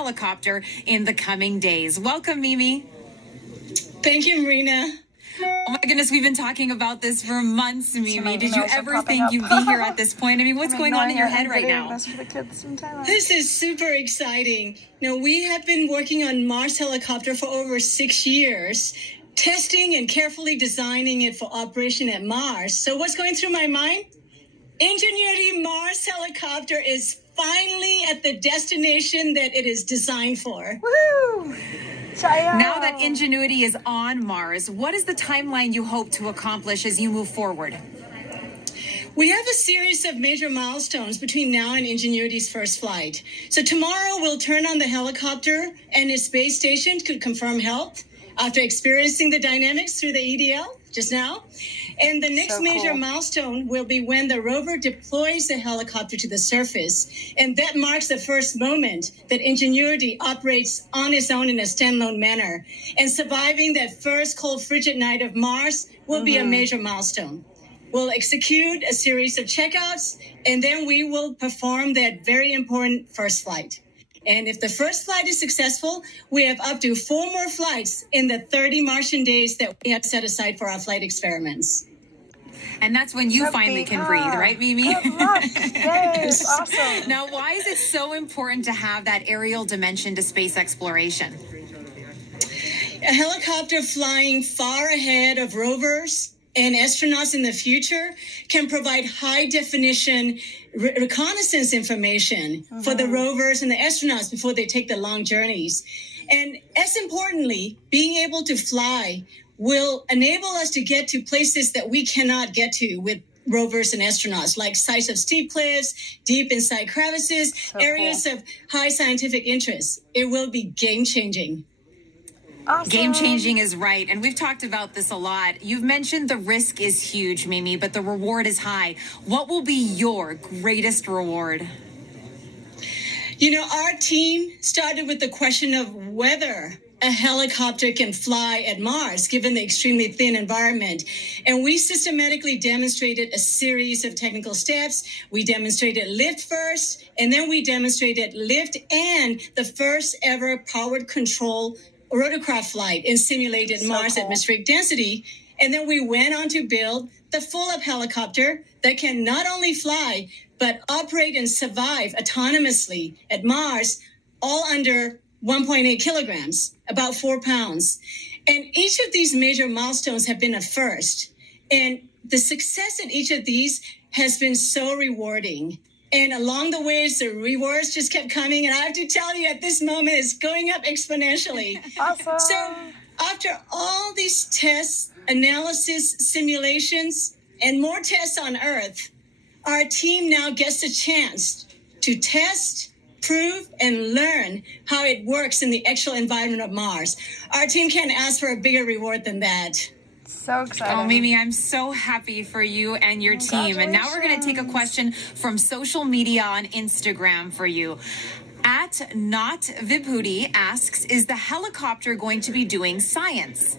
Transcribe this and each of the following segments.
helicopter in the coming days. Welcome, Mimi. Thank you, Marina. Oh my goodness, we've been talking about this for months, Mimi. Did you ever think you'd be here at this point? I mean, what's going on in your head right now? This is super exciting. Now, we have been working on Mars helicopter for over 6 years, testing and carefully designing it for operation at Mars. So what's going through my mind? Ingenuity Mars helicopter is finally at the destination that it is designed for. Woo! Now that Ingenuity is on Mars, what is the timeline you hope to accomplish as you move forward? We have a series of major milestones between now and Ingenuity's first flight. So tomorrow we'll turn on the helicopter and its base station to confirm health after experiencing the dynamics through the EDL just now. And the next major milestone will be when the rover deploys the helicopter to the surface. And that marks the first moment that Ingenuity operates on its own in a standalone manner. And surviving that first cold, frigid night of Mars will be a major milestone. We'll execute a series of checkouts, and then we will perform that very important first flight. And if the first flight is successful, we have up to 4 more flights in the 30 Martian days that we have set aside for our flight experiments. And that's when you finally can breathe, right, Mimi? Good luck. Yes, awesome. Now, why is it so important to have that aerial dimension to space exploration? A helicopter flying far ahead of rovers and astronauts in the future can provide high-definition reconnaissance information for the rovers and the astronauts before they take the long journeys. And as importantly, being able to fly will enable us to get to places that we cannot get to with rovers and astronauts, like sites of steep cliffs, deep inside crevices, areas of high scientific interest. It will be game-changing. Awesome. Game-changing is right, and we've talked about this a lot. You've mentioned the risk is huge, Mimi, but the reward is high. What will be your greatest reward? You know, our team started with the question of whether a helicopter can fly at Mars, given the extremely thin environment. And we systematically demonstrated a series of technical steps. We demonstrated lift first, and then we demonstrated lift and the first ever powered control rotorcraft flight in simulated Mars atmospheric density. And then we went on to build the full-up helicopter that can not only fly, but operate and survive autonomously at Mars, all under 1.8 kilograms, about 4 pounds. And each of these major milestones have been a first. And the success in each of these has been so rewarding. And along the ways, the rewards just kept coming. And I have to tell you, at this moment, it's going up exponentially. Awesome. So after all these tests, analysis, simulations, and more tests on Earth, our team now gets a chance to test, prove, and learn how it works in the actual environment of Mars. Our team can't ask for a bigger reward than that. So exciting. Oh, Mimi, I'm so happy for you and your team. And now we're going to take a question from social media on Instagram for you. At Not Vibhuti asks, is the helicopter going to be doing science?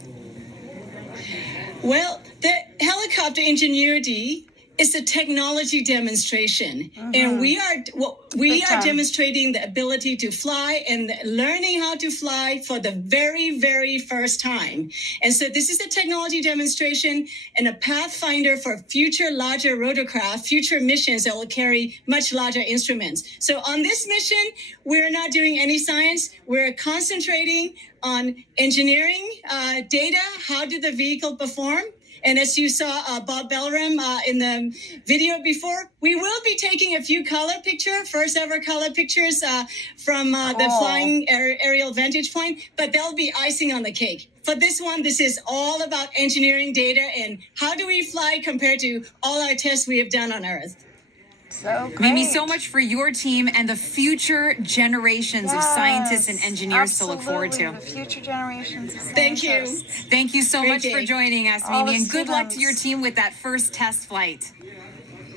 Well, the helicopter Ingenuity is a technology demonstration, and we are demonstrating the ability to fly and learning how to fly for the very, very first time. And so this is a technology demonstration and a pathfinder for future larger rotorcraft, future missions that will carry much larger instruments. So on this mission, we're not doing any science. We're concentrating on engineering data. How did the vehicle perform? And as you saw Bob Belram in the video before, we will be taking a few first ever color pictures from the flying aerial vantage point, but they'll be icing on the cake. For this one, this is all about engineering data and how do we fly compared to all our tests we have done on Earth. So great. Mimi, so much for your team and the future generations of scientists and engineers to look forward to. The future generations of Thank you. scientists. Thank you so much for day. joining us, All Mimi, the and good luck to students. your team with that first test flight.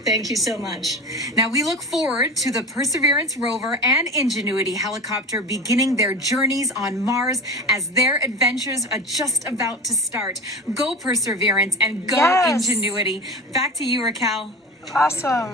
Thank you so much. Now, we look forward to the Perseverance rover and Ingenuity helicopter beginning their journeys on Mars as their adventures are just about to start. Go Perseverance and go Yes. Ingenuity. Back to you, Raquel. Awesome.